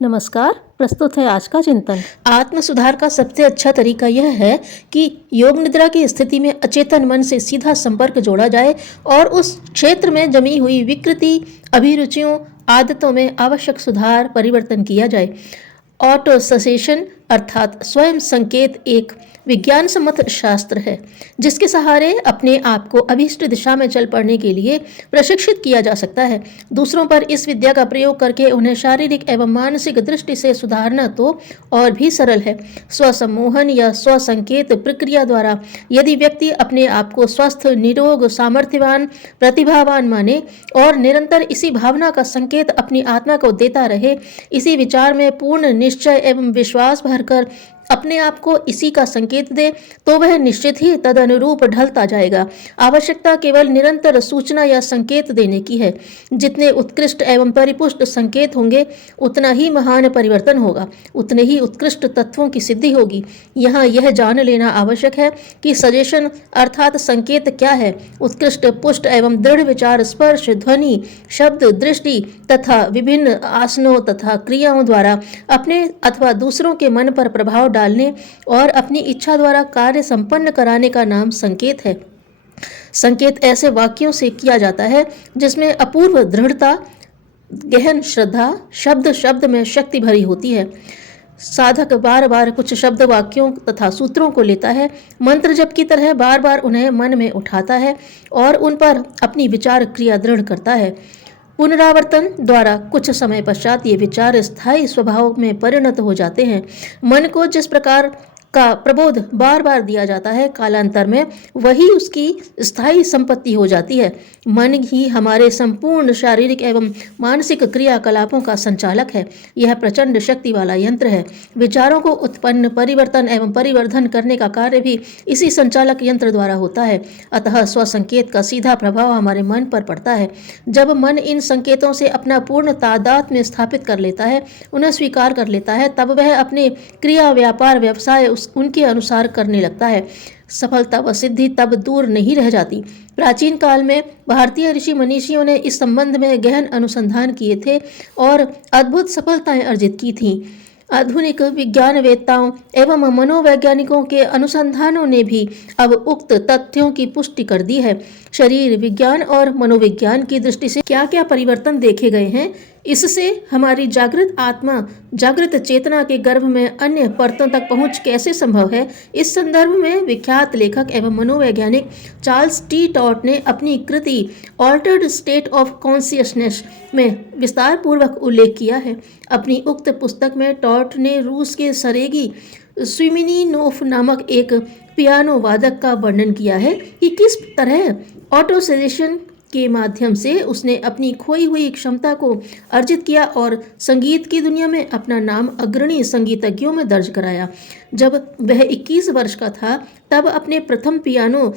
नमस्कार। प्रस्तुत है आज का चिंतन। आत्म सुधार का सबसे अच्छा तरीका यह है कि योग निद्रा की स्थिति में अचेतन मन से सीधा संपर्क जोड़ा जाए और उस क्षेत्र में जमी हुई विकृति, अभिरुचियों, आदतों में आवश्यक सुधार परिवर्तन किया जाए। ऑटो सजेशन अर्थात स्वयं संकेत एक विज्ञान सम्मत शास्त्र है जिसके सहारे अपने आप को अभीष्ट दिशा में चल पड़ने के लिए प्रशिक्षित किया जा सकता है। दूसरों पर इस विद्या का प्रयोग करके उन्हें शारीरिक एवं मानसिक दृष्टि से सुधारना तो और भी सरल है। स्वसम्मोहन या स्वसंकेत प्रक्रिया द्वारा यदि व्यक्ति अपने आप को स्वस्थ, निरोग, सामर्थ्यवान, प्रतिभावान माने और निरंतर इसी भावना का संकेत अपनी आत्मा को देता रहे, इसी विचार में पूर्ण निश्चय एवं विश्वास भरकर अपने आप को इसी का संकेत दे, तो वह निश्चित ही तदनुरूप ढलता जाएगा। आवश्यकता केवल निरंतर सूचना या संकेत देने की है। जितने उत्कृष्ट एवं परिपुष्ट संकेत होंगे उतना ही महान परिवर्तन होगा, उतने ही उत्कृष्ट तत्वों की सिद्धि होगी। यहाँ यह जान लेना आवश्यक है कि सजेशन अर्थात संकेत क्या है। उत्कृष्ट, पुष्ट एवं दृढ़ विचार स्पर्श, ध्वनि, शब्द, दृष्टि तथा विभिन्न आसनों तथा क्रियाओं द्वारा अपने अथवा दूसरों के मन पर प्रभाव डालने और अपनी इच्छा द्वारा कार्य संपन्न कराने का नाम संकेत है। संकेत ऐसे वाक्यों से किया जाता है जिसमें अपूर्व दृढ़ता, गहन श्रद्धा, शब्द शब्द में शक्ति भरी होती है। साधक बार बार कुछ शब्द, वाक्यों तथा सूत्रों को लेता है, मंत्र जप की तरह बार बार उन्हें मन में उठाता है और उन पर अपनी विचार क्रिया दृढ़ करता है। पुनरावर्तन द्वारा कुछ समय पश्चात ये विचार स्थायी स्वभाव में परिणत हो जाते हैं। मन को जिस प्रकार का प्रबोध बार बार दिया जाता है, कालांतर में वही उसकी स्थायी संपत्ति हो जाती है। मन ही हमारे संपूर्ण शारीरिक एवं मानसिक क्रियाकलापों का संचालक है। यह प्रचंड शक्ति वाला यंत्र है। विचारों को उत्पन्न, परिवर्तन एवं परिवर्धन करने का कार्य भी इसी संचालक यंत्र द्वारा होता है। अतः स्वसंकेत का सीधा प्रभाव हमारे मन पर पड़ता है। जब मन इन संकेतों से अपना पूर्ण तादाद में स्थापित कर लेता है, उन्हें स्वीकार कर लेता है, तब वह अपने क्रिया, व्यापार, व्यवसाय उनके अनुसार करने लगता है। सफलता व सिद्धि तब दूर नहीं रह जाती। प्राचीन काल में भारतीय ऋषि मनीषियों ने इस संबंध में गहन अनुसंधान किए थे और अद्भुत सफलताएं अर्जित की थीं। आधुनिक विज्ञानवेत्ताओं एवं मनोवैज्ञानिकों के अनुसंधानों ने भी अब उक्त तथ्यों की पुष्टि कर दी है। शरीर विज्ञान और मनोविज्ञान की दृष्टि से क्या क्या परिवर्तन देखे गए हैं, इससे हमारी जागृत आत्मा, जागृत चेतना के गर्भ में अन्य परतों तक पहुंच कैसे संभव है, इस संदर्भ में विख्यात लेखक एवं मनोवैज्ञानिक चार्ल्स टी टॉट ने अपनी कृति ऑल्टर्ड स्टेट ऑफ कॉन्शियसनेस में विस्तार पूर्वक उल्लेख किया है। अपनी उक्त पुस्तक में टॉट ने रूस के सरेगी स्विमिनीनोफ नामक एक पियानो वादक का वर्णन किया है कि किस तरह ऑटो सजेशन के माध्यम से उसने अपनी खोई हुई क्षमता को अर्जित किया और संगीत की दुनिया में अपना नाम अग्रणी संगीतज्ञों में दर्ज कराया। जब वह 21 वर्ष का था तब अपने प्रथम पियानो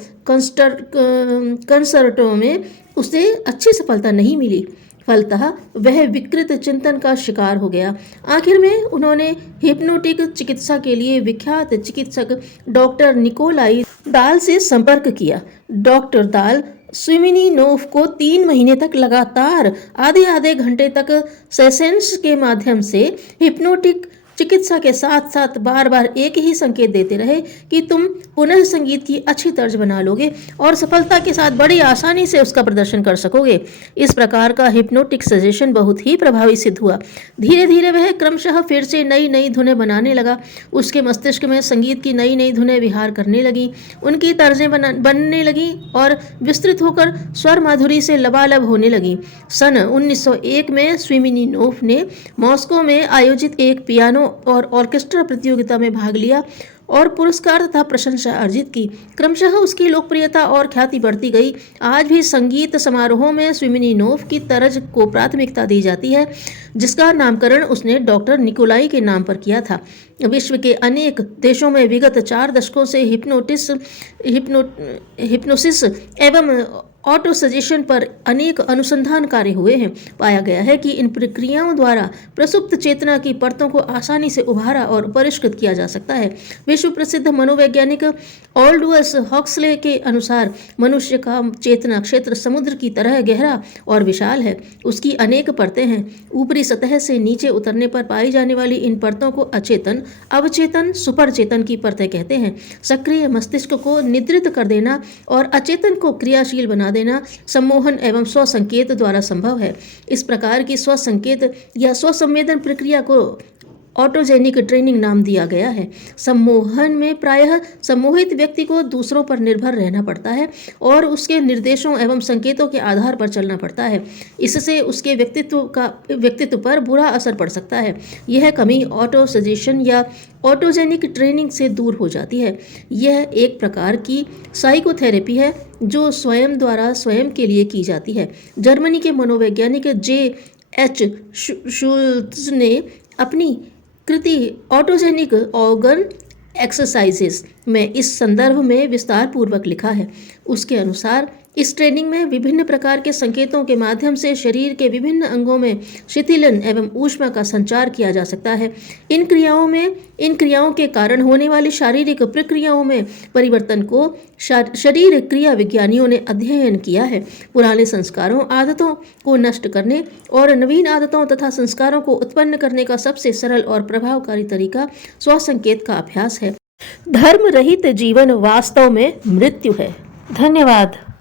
कंसर्टों में उसे अच्छी सफलता नहीं मिली। फलतः वह विकृत चिंतन का शिकार हो गया। आखिर में उन्होंने हिप्नोटिक चिकित्सा के लिए विख्यात चिकित्सक डॉक्टर निकोलाई दाल से संपर्क किया। डॉक्टर दाल स्विमिनीनोफ को 3 महीने तक लगातार आधे आधे घंटे तक सेशंस के माध्यम से हिप्नोटिक चिकित्सा के साथ साथ बार बार एक ही संकेत देते रहे कि तुम पुनः संगीत की अच्छी तर्ज बना लोगे और सफलता के साथ बड़ी आसानी से उसका प्रदर्शन कर सकोगे। इस प्रकार का हिप्नोटिक सजेशन बहुत ही प्रभावी सिद्ध हुआ। धीरे धीरे वह क्रमशः फिर से नई नई धुनें बनाने लगा। उसके मस्तिष्क में संगीत की नई नई धुनें विहार करने लगी, उनकी तर्जें बनने लगी और विस्तृत होकर स्वर माधुरी से लबालब होने लगी। सन 1901 में स्विमिनीनोफ ने मॉस्को में आयोजित एक पियानो और ऑर्केस्ट्रा प्रतियोगिता में भाग लिया और पुरस्कार तथा प्रशंसा अर्जित की। क्रमशः उसकी लोकप्रियता और ख्याति बढ़ती गई। आज भी संगीत समारोहों में स्विमिनीनोफ की तर्ज को प्राथमिकता दी जाती है, जिसका नामकरण उसने डॉक्टर निकोलाई के नाम पर किया था। विश्व के अनेक देशों में विगत 4 दशकों से हिप्नोसिस एवं ऑटो सजेशन पर अनेक अनुसंधान कार्य हुए हैं। पाया गया है कि इन प्रक्रियाओं द्वारा प्रसुप्त चेतना की परतों को आसानी से उभारा और परिष्कृत किया जा सकता है। विश्व प्रसिद्ध मनोवैज्ञानिक ऑल्डुअस हक्सले के अनुसार मनुष्य का चेतना क्षेत्र समुद्र की तरह गहरा और विशाल है। उसकी अनेक परतें हैं। ऊपरी सतह से नीचे उतरने पर पाई जाने वाली इन परतों को अचेतन, अवचेतन, सुपरचेतन की परतें कहते हैं। सक्रिय मस्तिष्क को निद्रित कर देना और अचेतन को क्रियाशील बना देना सम्मोहन एवं स्वसंकेत द्वारा संभव है। इस प्रकार की स्वसंकेत या स्वसंवेदन प्रक्रिया को ऑटोजेनिक ट्रेनिंग नाम दिया गया है। सम्मोहन में प्रायः सम्मोहित व्यक्ति को दूसरों पर निर्भर रहना पड़ता है और उसके निर्देशों एवं संकेतों के आधार पर चलना पड़ता है। इससे उसके व्यक्तित्व पर बुरा असर पड़ सकता है। यह कमी ऑटो सजेशन या ऑटोजेनिक ट्रेनिंग से दूर हो जाती है। यह एक प्रकार की साइकोथेरेपी है जो स्वयं द्वारा स्वयं के लिए की जाती है। जर्मनी के मनोवैज्ञानिक J.H. शुल्त्ज ने अपनी कृति ऑटोजेनिक ऑर्गन एक्सरसाइजेस में इस संदर्भ में विस्तार पूर्वक लिखा है। उसके अनुसार इस ट्रेनिंग में विभिन्न प्रकार के संकेतों के माध्यम से शरीर के विभिन्न अंगों में शिथिलन एवं ऊष्मा का संचार किया जा सकता है। इन क्रियाओं के कारण होने वाली शारीरिक प्रक्रियाओं में परिवर्तन को शरीर क्रिया विज्ञानियों ने अध्ययन किया है। पुराने संस्कारों, आदतों को नष्ट करने और नवीन आदतों तथा संस्कारों को उत्पन्न करने का सबसे सरल और प्रभावकारी तरीका स्वसंकेत का अभ्यास है। धर्म रहित जीवन वास्तव में मृत्यु है। धन्यवाद।